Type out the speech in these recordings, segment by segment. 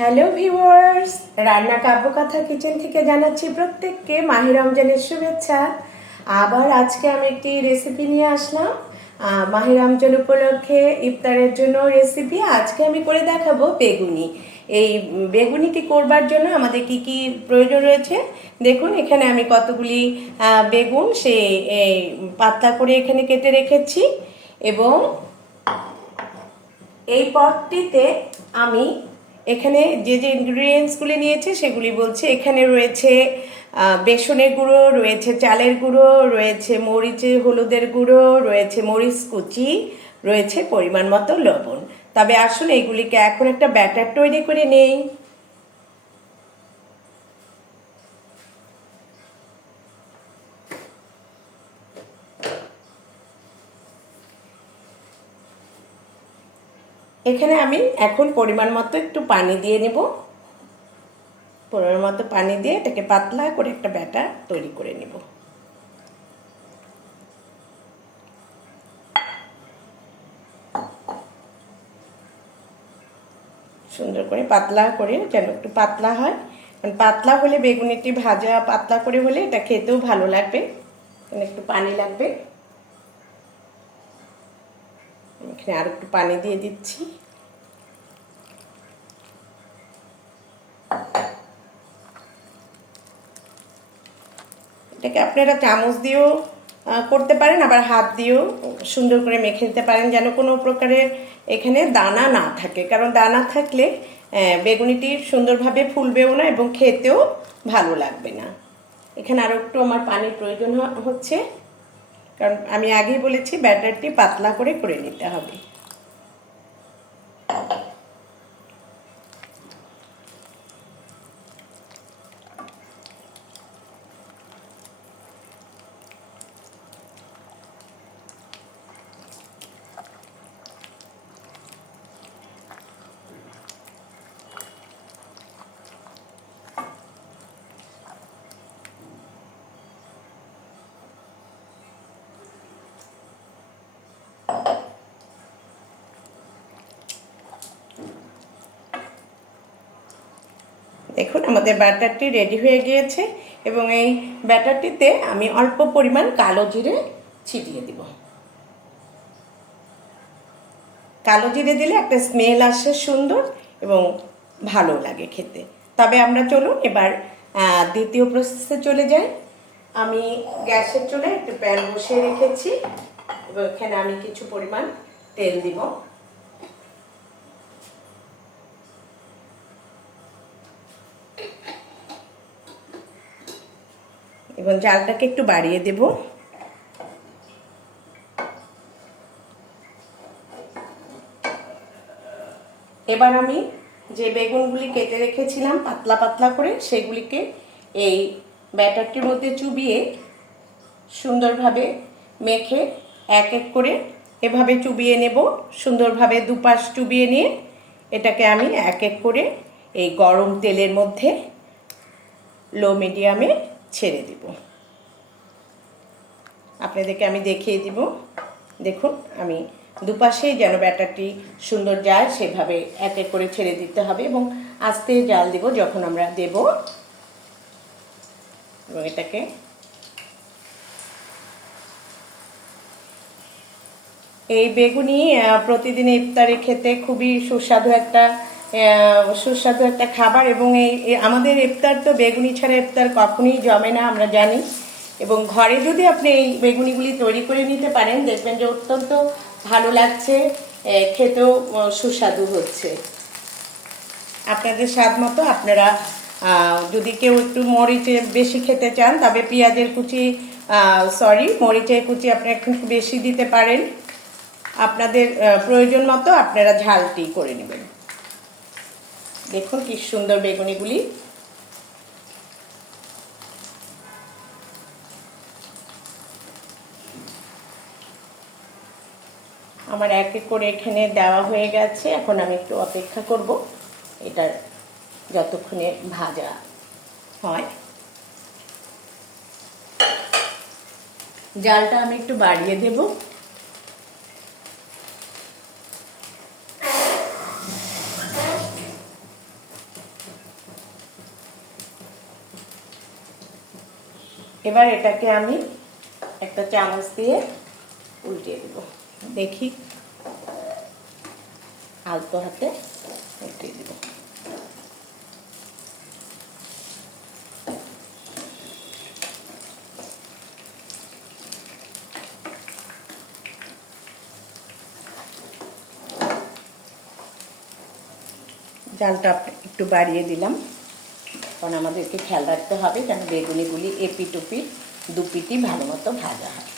Hello viewers, রান্না Kabyakatha kitchen থেকে জানাচ্ছি প্রত্যেককে মাহে রমজানের শুভেচ্ছা। আবার আজকে আমি একটি রেসিপি নিয়ে আসলাম মাহে রমজান উপলক্ষে ইফতারের জন্য রেসিপি। আজকে আমি করে দেখাবো বেগুনি। এই বেগুনিটি করবার জন্য আমাদের কি কি প্রয়োজন রয়েছে দেখুন। এখানে আমি কতগুলি বেগুন পাতলা করে এখানে কেটে রেখেছি এবং এই পটটিতে আমি এখানে যে যে ইনগ্রিডিয়েন্টসগুলি নিয়েছি সেগুলি বলছি। এখানে রয়েছে বেসনের গুঁড়ো, রয়েছে চালের গুঁড়ো, রয়েছে মরিচে হলুদের গুঁড়ো, রয়েছে মরিচ কুচি, রয়েছে পরিমাণ মতো লবণ। তবে আসুন এগুলিকে এখন একটা ব্যাটার তৈরি করে নেই। এখানে আমি এখন পরিমাণ মতো একটু পানি দিয়ে নেব। পরিমাণ মতো পানি দিয়ে এটাকে পাতলা করে একটা ব্যাটার তৈরি করে নেব। সুন্দর করে পাতলা করে, যেন একটু পাতলা হয়, কারণ পাতলা হলে বেগুনিটি ভাজা পাতলা করে হলে এটা খেতেও ভালো লাগবে। একটু পানি লাগবে, এখানে আর একটু পানি দিয়ে দিচ্ছি। এটাকে আপনারা চামচ দিয়েও করতে পারেন, আবার হাত দিয়েও সুন্দর করে মেখে নিতে পারেন, যেন কোনো প্রকারের এখানে দানা না থাকে, কারণ দানা থাকলে বেগুনিটি সুন্দরভাবে ফুলবেও না এবং খেতেও ভালো লাগবে না। এখানে আরও একটু আমার পানির প্রয়োজন হচ্ছে, কারণ আমি আগেই বলেছি ব্যাটারটি পাতলা করে করে নিতে হবে। দেখুন আমাদের ব্যাটারটি রেডি হয়ে গিয়েছে এবং এই ব্যাটারটিতে আমি অল্প পরিমাণ কালো জিরে ছিটিয়ে দিব। কালো জিরে দিলে একটা স্মেল আসে সুন্দর এবং ভালো লাগে খেতে। তবে আমরা চলুন এবার দ্বিতীয় প্রসেসে চলে যাই। আমি গ্যাসের চুলায় একটু প্যান বসিয়ে রেখেছি এবং এখানে আমি কিছু পরিমাণ তেল দিব। এবং জালটাকে একটু বাড়িয়ে দেব। এবার আমি যে বেগুনগুলি কেটে রেখেছিলাম পাতলা পাতলা করে, সেগুলিকে এই ব্যাটারটির মধ্যে চুবিয়ে সুন্দরভাবে মেখে এক এক করে এভাবে চুবিয়ে নেব। সুন্দরভাবে দুপাশ চুবিয়ে নিয়ে এটাকে আমি এক এক করে এই গরম তেলের মধ্যে লো মিডিয়ামে ছেড়ে দিব। আপনাদেরকে আমি দেখিয়ে দিব। দেখুন আমি দুপাশেই যেন ব্যাটারটি সুন্দর যায় সেভাবে এক এক করে ছেড়ে দিতে হবে এবং আস্তে জাল দেব যখন আমরা দেব। এবং এটাকে এই বেগুনি প্রতিদিন ইফতারে খেতে খুবই সুস্বাদু একটা খাবার এবং এই আমাদের ইফতার তো বেগুনি ছাড়া ইফতার কখনোই জমে না, আমরা জানি। এবং ঘরে যদি আপনি এই বেগুনিগুলি তৈরি করে নিতে পারেন, দেখবেন যে অত্যন্ত ভালো লাগছে, খেতেও সুস্বাদু হচ্ছে। আপনাদের স্বাদ মতো আপনারা যদি কেউ একটু মরিচে বেশি খেতে চান তবে পেঁয়াজের কুচি মরিচের কুচি আপনারা একটু বেশি দিতে পারেন। আপনাদের প্রয়োজন মতো আপনারা ঝালটি করে নেবেন। দেখুন কি সুন্দর বেগুনিগুলি। আমার এক এক করে এখানে দেওয়া হয়ে গেছে। এখন আমি একটু অপেক্ষা করব এটার যতক্ষণে ভাজা হয়। জালটা আমি একটু বাড়িয়ে দেব। এবার এটাকে আমি একটা চামচ দিয়ে উল্টিয়ে দেব। দেখি, আলতো হাতে উল্টিয়ে দেব। জালটা একটু বাড়িয়ে দিলাম, কারণ আমাদেরকে খেয়াল রাখতে হবে যেন বেগুনিগুলি এপিট ওপিট দুপিটি ভালো মতো ভাজা হয়।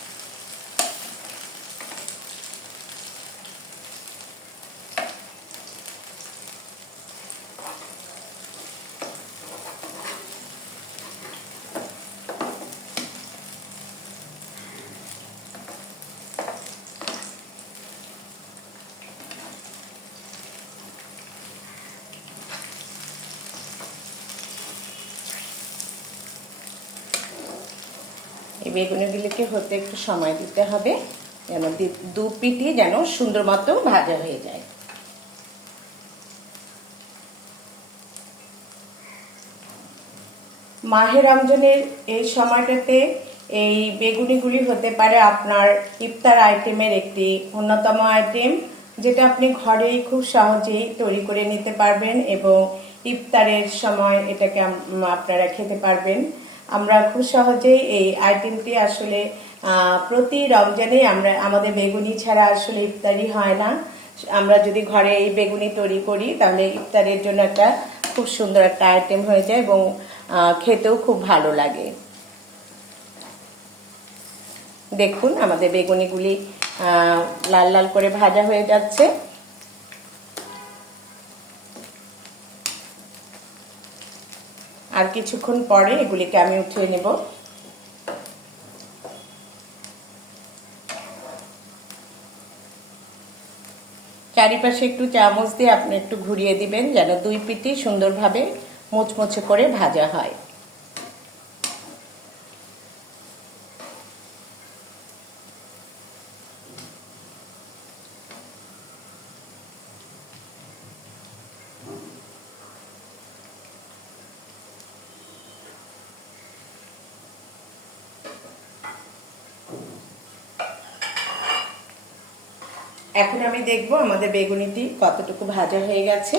এই বেগুনিগুলিকে হতে একটু সময় দিতে হবে, যেন দু পিঠই যেন সুন্দর মতো ভাজা হয়ে যায়। মাহে রমজানের এই সময়টাতে এই বেগুনিগুলি হতে পারে আপনার ইফতার আইটেমের একটি অন্যতম আইটেম, যেটা আপনি ঘরেই খুব সহজেই তৈরি করে নিতে পারবেন এবং ইফতারের সময় এটাকে আপনারা খেতে পারবেন। আমরা খুব সহজেই এই আইটেমটি আসলে প্রতি রমজানে আমাদের বেগুনি ছাড়া আসলে ইফতারি হয় না। আমরা যদি ঘরে এই বেগুনি তৈরি করি তাহলে ইফতারের জন্য একটা খুব সুন্দর একটা আইটেম হয়ে যায় এবং খেতেও খুব ভালো লাগে। দেখুন আমাদের বেগুনিগুলি লাল লাল করে ভাজা হয়ে যাচ্ছে। আর কিছুক্ষণ পরে এগুলিকে আমি উঠিয়ে নেব। চারিপাশে একটু চামচ দিয়ে আপনি একটু ঘুরিয়ে দিবেন যেন দুই পিঠই সুন্দরভাবে মুচমুচে করে ভাজা হয়। এখন আমি দেখব আমাদের বেগুনিটি কতটুকু ভাজা হয়ে গেছে।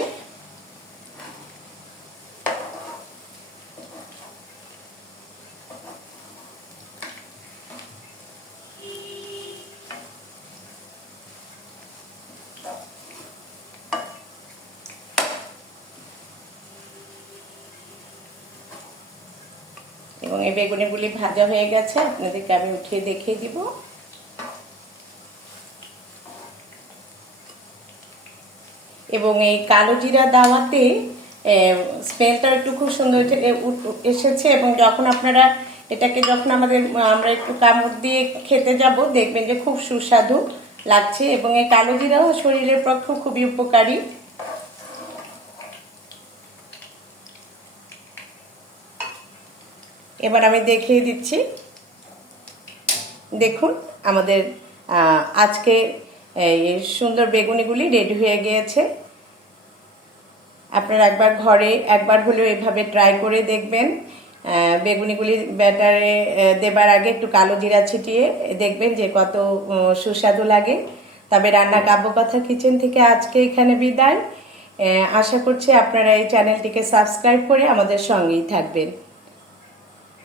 এবং এই বেগুনিগুলি ভাজা হয়ে গেছে, আপনাদেরকে আমি উঠিয়ে দেখিয়ে দিব। এবং এই কালো জিরা দেওয়াতে স্মেলটা একটু খুব সুন্দর এসেছে এবং যখন আপনারা এটাকে আমরা একটু কামড় দিয়ে খেতে যাব দেখবেন যে খুব সুস্বাদু লাগছে এবং এই কালো জিরাও শরীরের পক্ষে খুবই উপকারী। এবার আমি দেখিয়ে দিচ্ছি। দেখুন আমাদের আজকে এই সুন্দর বেগুনিগুলি রেডি হয়ে গিয়েছে। আপনারা একবার হলেও এভাবে ট্রাই করে দেখবেন। বেগুনিগুলি ব্যাটারে দেবার আগে একটু কালো জিরা ছিটিয়ে দেখবেন যে কত সুস্বাদু লাগে। তবে রান্না কাব্যকথা কিচেন থেকে আজকে এখানে বিদায়। আশা করছি আপনারা এই চ্যানেলটিকে সাবস্ক্রাইব করে আমাদের সঙ্গেই থাকবেন।